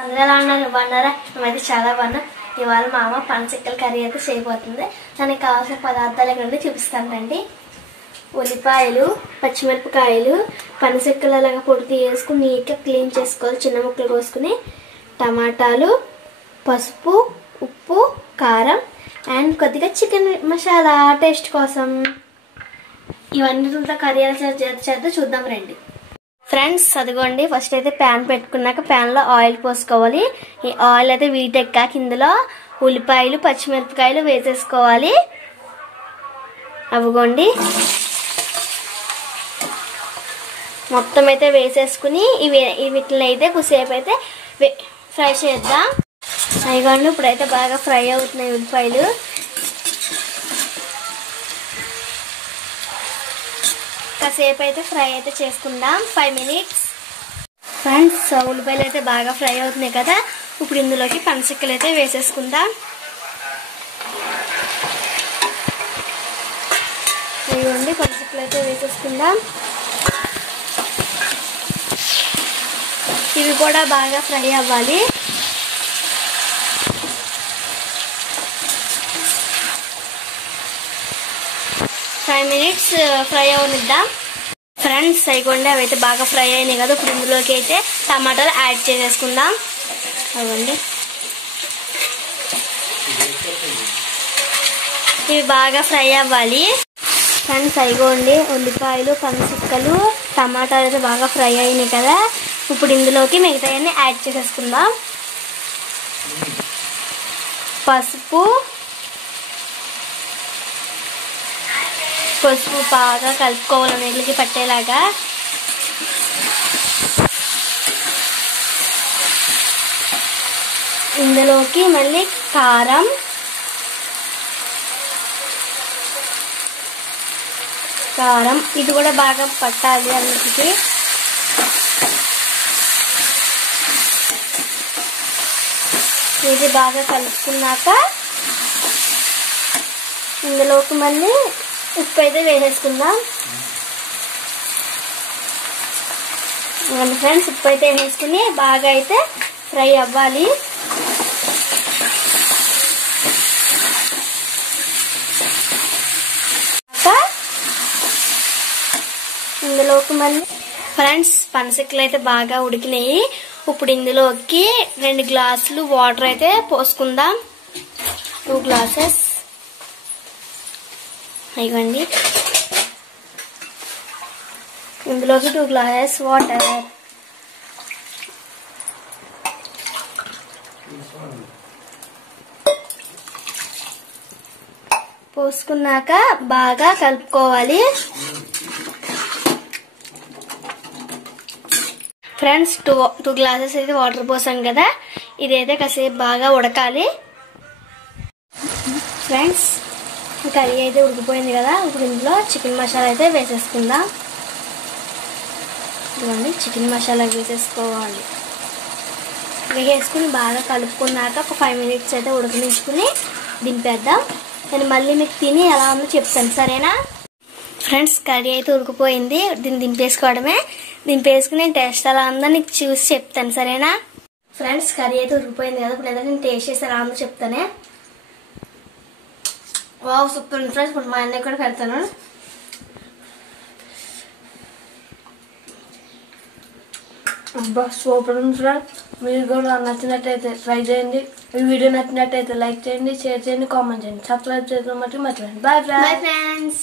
అందరూ ఎలా ఉన్నారు? బాగున్నారా? మేమైతే చాలా బాగున్నాం. ఇవాళ మా అమ్మ పనసెక్కల కర్రీ అయితే చేయబోతుంది. దానికి కావాల్సిన పదార్థాలు ఎక్కడ చూపిస్తానండి. ఉల్లిపాయలు, పచ్చిమిరపకాయలు, పనసెక్కలలాగా పొడి తీసుకుని నీట్గా క్లీన్ చేసుకోవాలి. చిన్న ముక్కలు కోసుకుని టమాటాలు, పసుపు, ఉప్పు, కారం అండ్ కొద్దిగా చికెన్ మసాలా టేస్ట్ కోసం. ఇవన్నీ కర్రీ ఎలా చేద్దాం చూద్దాం రండి. ఫ్రెండ్స్ అదిగోండి, ఫస్ట్ అయితే ప్యాన్ పెట్టుకున్నాక ప్యాన్లో ఆయిల్ పోసుకోవాలి. ఈ ఆయిల్ అయితే వీటెక్కాక ఇందులో ఉల్లిపాయలు, పచ్చిమిరపకాయలు వేసేసుకోవాలి. అవిగోండి మొత్తం అయితే వేసేసుకుని వీటిని అయితే కొద్దిసేపు అయితే ఫ్రై చేద్దాం. అదిగోండి ఇప్పుడైతే బాగా ఫ్రై అవుతున్నాయి ఉల్లిపాయలు. కాసేపు అయితే ఫ్రై అయితే చేసుకుందాం, 5 minutes. ఫ్రెండ్స్ ఉల్లిపాయలు అయితే బాగా ఫ్రై అవుతున్నాయి కదా, ఇప్పుడు ఇందులోకి పనసెక్కలు అయితే వేసేసుకుందాం. ఇవ్వండి పనసెక్కలు అయితే వేసేసుకుందాం. ఇవి కూడా బాగా ఫ్రై అవ్వాలి. ఫైవ్ మినిట్స్ ఫ్రై అవనిద్దాం. ఫ్రెండ్స్ అయిపోండి, అవి అయితే బాగా ఫ్రై అయినాయి కదా, ఇప్పుడు ఇందులోకి అయితే టమాటాలు యాడ్ చేసేసుకుందాం. అవ్వండి ఇవి బాగా ఫ్రై అవ్వాలి. ఫ్రెండ్స్ అయిపోండి, ఉల్లిపాయలు, పనసెక్కలు, టమాటాలు అయితే బాగా ఫ్రై అయినాయి కదా, ఇప్పుడు ఇందులోకి మిగతాయన్నీ యాడ్ చేసేసుకుందాం. పసుపు బాగా కలుపుకోవాలి నీళ్ళకి పట్టేలాగా. ఇందులోకి మళ్ళీ కారం, ఇది కూడా బాగా పట్టాలి అన్నిటికి. ఇది బాగా కలుపుకున్నాక ఇందులోకి మళ్ళీ ఉప్పు అయితే వేసేసుకుందాం. ఫ్రెండ్స్ ఉప్పు అయితే వేసుకుని బాగా అయితే ఫ్రై అవ్వాలి. ఇందులోకి మళ్ళీ ఫ్రెండ్స్ పనసెక్కలు అయితే బాగా ఉడికినాయి. ఇప్పుడు ఇందులోకి 2 గ్లాసులు వాటర్ అయితే పోసుకుందాం. 2 గ్లాసెస్ ఇవ్వండి. ఇందులోకి 2 గ్లాసెస్ వాటర్ పోసుకున్నాక బాగా కలుపుకోవాలి. ఫ్రెండ్స్ 2 గ్లాసెస్ అయితే వాటర్ పోసాం కదా, ఇదైతే కాసేపు బాగా ఉడకాలి. ఫ్రెండ్స్ కర్రీ అయితే ఉడికిపోయింది కదా, ఇప్పుడు ఇందులో చికెన్ మసాలా అయితే వేసేసుకుందాం. ఇదిగోండి చికెన్ మసాలా వేసేసుకోవాలి. వేసుకుని బాగా కలుపుకున్నాక ఒక 5 minutes అయితే ఉడకనించుకుని దింపేద్దాం. నేను మళ్ళీ మీకు తిని ఎలా ఉందో చెప్తాను, సరేనా? ఫ్రెండ్స్ కర్రీ అయితే ఉడికిపోయింది, దీన్ని దింపేసుకోవడమే. దింపేసుకుని టేస్ట్ ఎలా ఉందో నీకు చూసి చెప్తాను, సరేనా? ఫ్రెండ్స్ కర్రీ అయితే ఉడికిపోయింది కదా, ఇప్పుడు నేను టేస్ట్ చేసి ఎలా ఉందో చెప్తానే. వావ్ సూపర్ ఉంది ఫ్రెండ్స్. ఇప్పుడు మా అన్నయ్య కూడా పెడతాను. అబ్బా సూపర్ ఉంది ఫ్రెండ్స్. మీరు కూడా నచ్చినట్టయితే ట్రై చేయండి. ఈ వీడియో నచ్చినట్టయితే లైక్ చేయండి, షేర్ చేయండి, కామెంట్ చేయండి, సబ్స్క్రైబ్ చేయడం మర్చిపోండి. Bye friends.